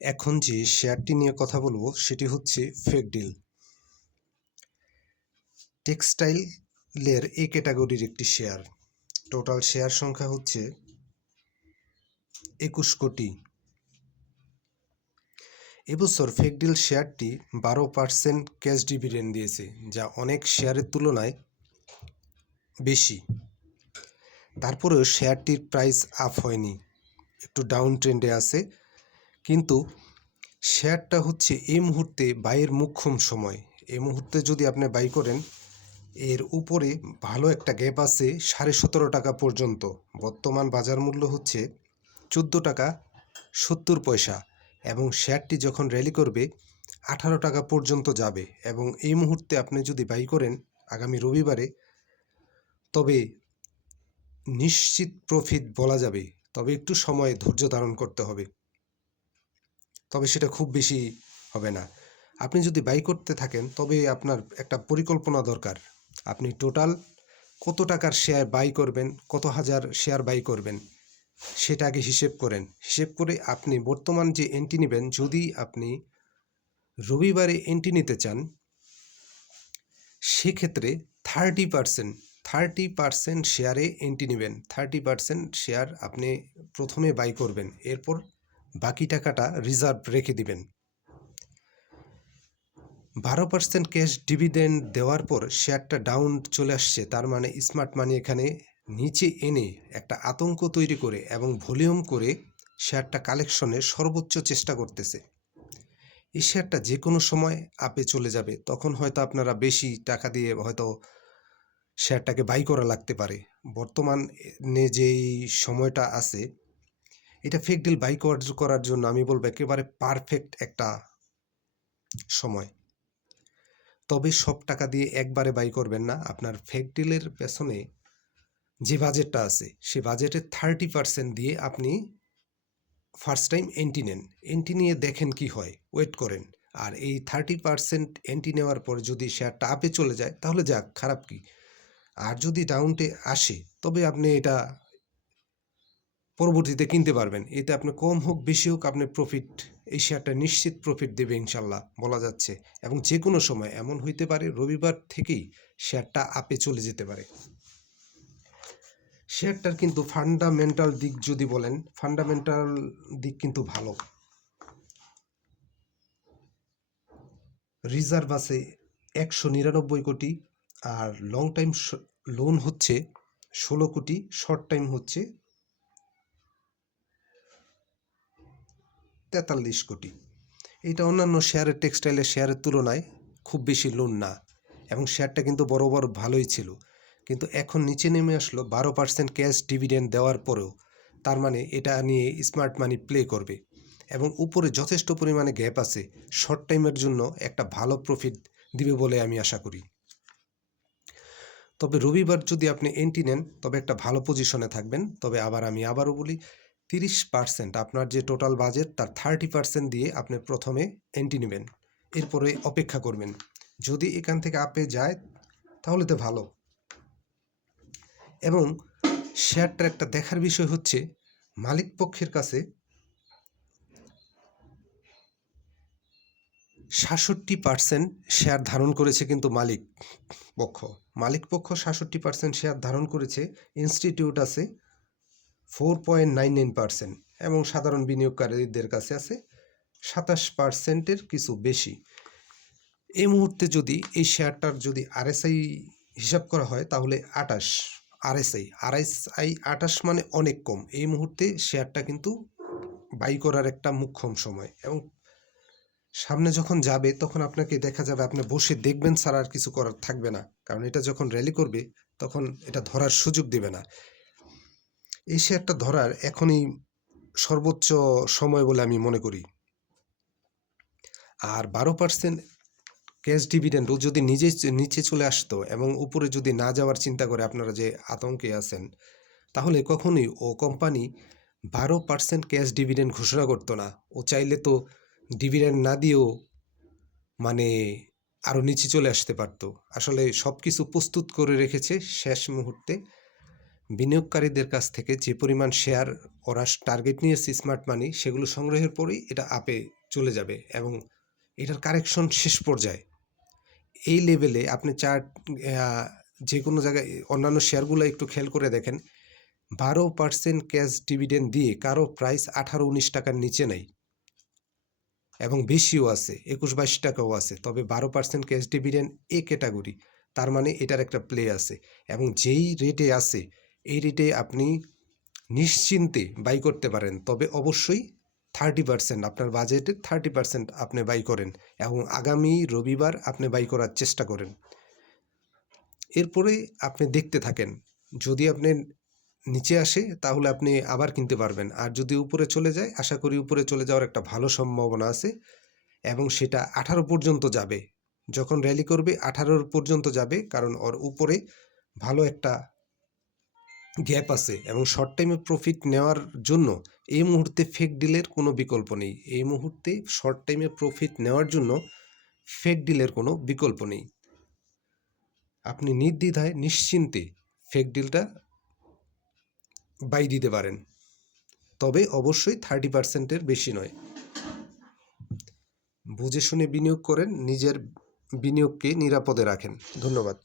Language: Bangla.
এখন যে শেয়ারটি নিয়ে কথা বলবো সেটি হচ্ছে ফেক ডিল। টেক্সটাইলের এই ক্যাটাগরির একটি শেয়ার। টোটাল শেয়ার সংখ্যা হচ্ছে 21 কোটি। এবছর ফেক ডিল শেয়ারটি 12% ক্যাশ ডিভিডেন্ড দিয়েছে, যা অনেক শেয়ারের তুলনায় বেশি। তারপরেও শেয়ারটির প্রাইস আপ হয়নি, একটু ডাউন ট্রেন্ডে আছে। কিন্তু শেয়ারটা হচ্ছে এই মুহূর্তে বাইয়ের মোক্ষম সময়। এই মুহূর্তে যদি আপনি বাই করেন, এর উপরে ভালো একটা গ্যাপ আছে 17.5 টাকা পর্যন্ত। বর্তমান বাজার মূল্য হচ্ছে 14 টাকা 70 পয়সা, এবং শেয়ারটি যখন র্যালি করবে 18 টাকা পর্যন্ত যাবে। এবং এই মুহূর্তে আপনি যদি বাই করেন আগামী রবিবারে, তবে নিশ্চিত প্রফিট বলা যাবে। তবে একটু সময় ধৈর্য ধারণ করতে হবে, তবে সেটা খুব বেশি হবে না। আপনি যদি বাই করতে থাকেন তবে আপনার একটা পরিকল্পনা দরকার। আপনি টোটাল কত টাকার শেয়ার বাই করবেন, কত হাজার শেয়ার বাই করবেন, সেটা আগে হিসেব করেন। হিসেব করে আপনি বর্তমান যে এন্ট্রি নেবেন, যদি আপনি রবিবারে এন্ট্রি নিতে চান, সেক্ষেত্রে 30% শেয়ারে এন্ট্রি নেবেন। 30% শেয়ার আপনি প্রথমে বাই করবেন, এরপর বাকি টাকাটা রিজার্ভ রেখে দিবেন। 12% ক্যাশ ডিভিডেন্ড দেওয়ার পর শেয়ারটা ডাউন চলে আসছে, তার মানে স্মার্ট মানি এখানে নিচে এনে একটা আতঙ্ক তৈরি করে এবং ভলিউম করে শেয়ারটা কালেকশনের সর্বোচ্চ চেষ্টা করতেছে। এই শেয়ারটা যে কোনো সময় আপে চলে যাবে, তখন হয়তো আপনারা বেশি টাকা দিয়ে হয়তো শেয়ারটাকে বাই করা লাগতে পারে। বর্তমানে যেই সময়টা আছে, এটা ফেক ডিল বাই করার জন্য আমি বলবো একেবারে পারফেক্ট একটা সময়। তবে সব টাকা দিয়ে একবারে বাই করবেন না। আপনার ফেক ডিলের পেছনে যে বাজেটটা আছে, সে বাজেটের 30% দিয়ে আপনি ফার্স্ট টাইম এন্ট্রি নেন। এন্ট্রি নিয়ে দেখেন কি হয়, ওয়েট করেন। আর এই 30% এন্ট্রি নেওয়ার পর যদি শেয়ারটা আপে চলে যায়, তাহলে যাক, খারাপ কি। আর যদি ডাউনটে আসে, তবে আপনি এটা পরবর্তীতে কিনতে পারবেন। এতে আপনি কম হোক বেশি হোক, আপনি প্রফিট, এই শেয়ারটা নিশ্চিত প্রফিট দেবে ইনশাল্লাহ, বলা যাচ্ছে। এবং যে কোনো সময় এমন হইতে পারে রবিবার থেকেই শেয়ারটা আপে চলে যেতে পারে। শেয়ারটার কিন্তু ফান্ডামেন্টাল দিক যদি বলেন, ফান্ডামেন্টাল দিক কিন্তু ভালো। রিজার্ভ আছে 199 কোটি, আর লং টাইম লোন হচ্ছে 16 কোটি, শর্ট টাইম হচ্ছে 43 কোটি। এটা অন্যান্য শেয়ারের, টেক্সটাইলের শেয়ারের তুলনায় খুব বেশি লোন না। এবং শেয়ারটা কিন্তু বরাবর ভালোই ছিল, কিন্তু এখন নিচে নেমে আসলো 12% ক্যাশ ডিভিডেন্ড দেওয়ার পরেও। তার মানে এটা নিয়ে স্মার্ট মানি প্লে করবে, এবং উপরে যথেষ্ট পরিমাণে গ্যাপ আছে। শর্ট টাইমের জন্য একটা ভালো প্রফিট দিবে বলে আমি আশা করি। তবে রবিবার যদি আপনি এন্ট্রি নেন, তবে একটা ভালো পজিশনে থাকবেন। তবে আবারও বলি, 30% আপনার যে টোটাল বাজেট, তার 30% দিয়ে আপনি প্রথমে এন্ট্রি নেবেন, এরপরে অপেক্ষা করবেন। যদি এখান থেকে আপে যায় তাহলে তো ভালো। এবং শেয়ারটার একটা দেখার বিষয় হচ্ছে, মালিক পক্ষের কাছে 67% শেয়ার ধারণ করেছে, কিন্তু মালিক পক্ষ 67% শেয়ার ধারণ করেছে। ইনস্টিটিউট আছে 4.99%, এবং সাধারণ বিনিয়োগকারীদের কাছে আছে 27%-এর কিছু বেশি। এই মুহূর্তে যদি এই শেয়ারটার যদি আরএসআই হিসাব করা হয়, তাহলে 28 আরএসআই 28 মানে অনেক কম। এই মুহূর্তে শেয়ারটা কিন্তু বাই করার একটা মোক্ষম সময়। এবং সামনে যখন যাবে, তখন আপনাকে দেখা যাবে, আপনি বসে দেখবেন ছাড়া আর কিছু করার থাকবে না। কারণ এটা যখন র্যালি করবে, তখন এটা ধরার সুযোগ দেবে না। এই শেয়ারটা ধরার এখনই সর্বোচ্চ সময় বলে আমি মনে করি। আর 12% ক্যাশ ডিভিডেন্ডও যদি নিচে চলে আসতো এবং উপরে যদি না যাওয়ার চিন্তা করে, আপনারা যে আতঙ্কে আছেন, তাহলে কখনোই ও কোম্পানি 12% ক্যাশ ডিভিডেন্ড ঘোষণা করতো না। ও চাইলে তো ডিভিডেন্ড না দিয়েও মানে আরও নিচে চলে আসতে পারতো। আসলে সব কিছু প্রস্তুত করে রেখেছে শেষ মুহূর্তে। বিনিয়োগকারীদের কাছ থেকে যে পরিমাণ শেয়ার ওরা টার্গেট নিয়েছে স্মার্ট মানি, সেগুলো সংগ্রহের পরেই এটা আপে চলে যাবে এবং এটার কারেকশন শেষ পর্যায়ে। এই লেভেলে আপনি চার্ট যে কোনো জায়গায় অন্যান্য শেয়ারগুলো একটু খেয়াল করে দেখেন, 12% ক্যাশ ডিভিডেন্ড দিয়ে কারো প্রাইস 18-19 টাকার নিচে নেই এবং বেশিও আছে, 21-22 টাকাও আছে। তবে 12% ক্যাশ ডিভিডেন্ড এ ক্যাটাগরি, তার মানে এটার একটা প্লে আছে এবং যেই রেটে আছে এই রেটে আপনি নিশ্চিন্তে বাই করতে পারেন। তবে অবশ্যই 30% আপনার বাজেটের 30% আপনি বাই করেন এবং আগামী রবিবার আপনি বাই করার চেষ্টা করেন। এরপরে আপনি দেখতে থাকেন, যদি আপনি নিচে আসে তাহলে আপনি আবার কিনতে পারবেন, আর যদি উপরে চলে যায় আশা করি উপরে চলে যাওয়ার একটা ভালো সম্ভাবনা আছে এবং সেটা 18 পর্যন্ত যাবে। যখন র্যালি করবে 18 পর্যন্ত যাবে, কারণ ওর উপরে ভালো একটা গ্যাপ আছে এবং শর্ট টাইমে প্রফিট নেওয়ার জন্য এই মুহূর্তে ফেক ডিলের কোনো বিকল্প নেই। এই মুহূর্তে শর্ট টাইমে প্রফিট নেওয়ার জন্য ফেক ডিলের কোনো বিকল্প নেই। আপনি নির্দ্বিধায় নিশ্চিন্তে ফেক ডিলটা বাই দিতে পারেন, তবে অবশ্যই 30%-এর বেশি নয়। বুঝে শুনে বিনিয়োগ করেন, নিজের বিনিয়োগকে নিরাপদে রাখেন। ধন্যবাদ।